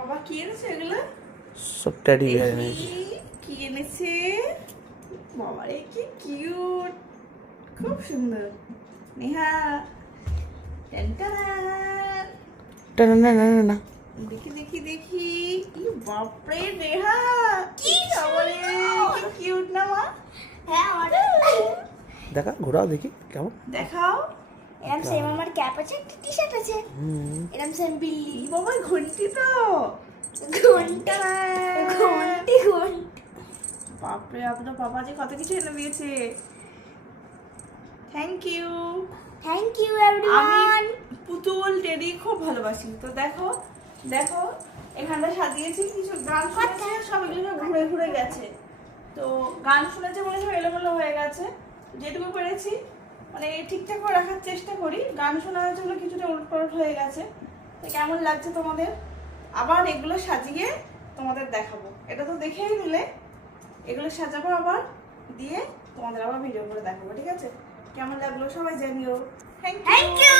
বাবা কি এনেছে এগুলো? সব ট্যাডি বিয়ার দেখি, এনেছে। কি এনেছে? বাবা রে কি কিউট, খুব সুন্দর। নেহা টেনটারান। না না না না না দেখি দেখি দেখি, কি বাপরে নেহা, কি বাবারে কি কিউট না মা। হ্যাঁ আমার দেখা ঘোরাও দেখি কেমন। দেখাও। এরম সেম আমার ক্যাপ আছে, একটা টি-শার্ট আছে। এরম সেম বিল্লি এই বাবা ঘন্টি তো। ঘন্টা টেনটারান। ঘন্টি বাপরে আপনার বাবা যে কত কিছু এনে দিয়েছে। Thank you. থ্যাংক ইউ আমি এভরিওয়ান। পুতুল টেডি খুব ভালোবাসি। তো দেখো দেখো এখানটা সাজিয়েছি, কিছু গান শুনেছে, সব এগুলো সব ঘুরে ঘুরে গেছে। তো গান শুনেছে বলে সব এলোমেলো হয়ে গেছে। যেটুকু পেরেছি মানে ঠিকঠাক করে রাখার চেষ্টা করি। গান শোনা হয়েছে বলে কিছুটা উলটপালট হয়ে গেছে। তো কেমন লাগছে তোমাদের? আবার এগুলো সাজিয়ে তোমাদের দেখাবো। এটা তো দেখেই নিলে, এগুলো সাজাবো আবার, দিয়ে তোমাদের আবার ভিডিও করে দেখাবো। ঠিক আছে? কেমন লাগলো সবাই জানিও। Thank thank you.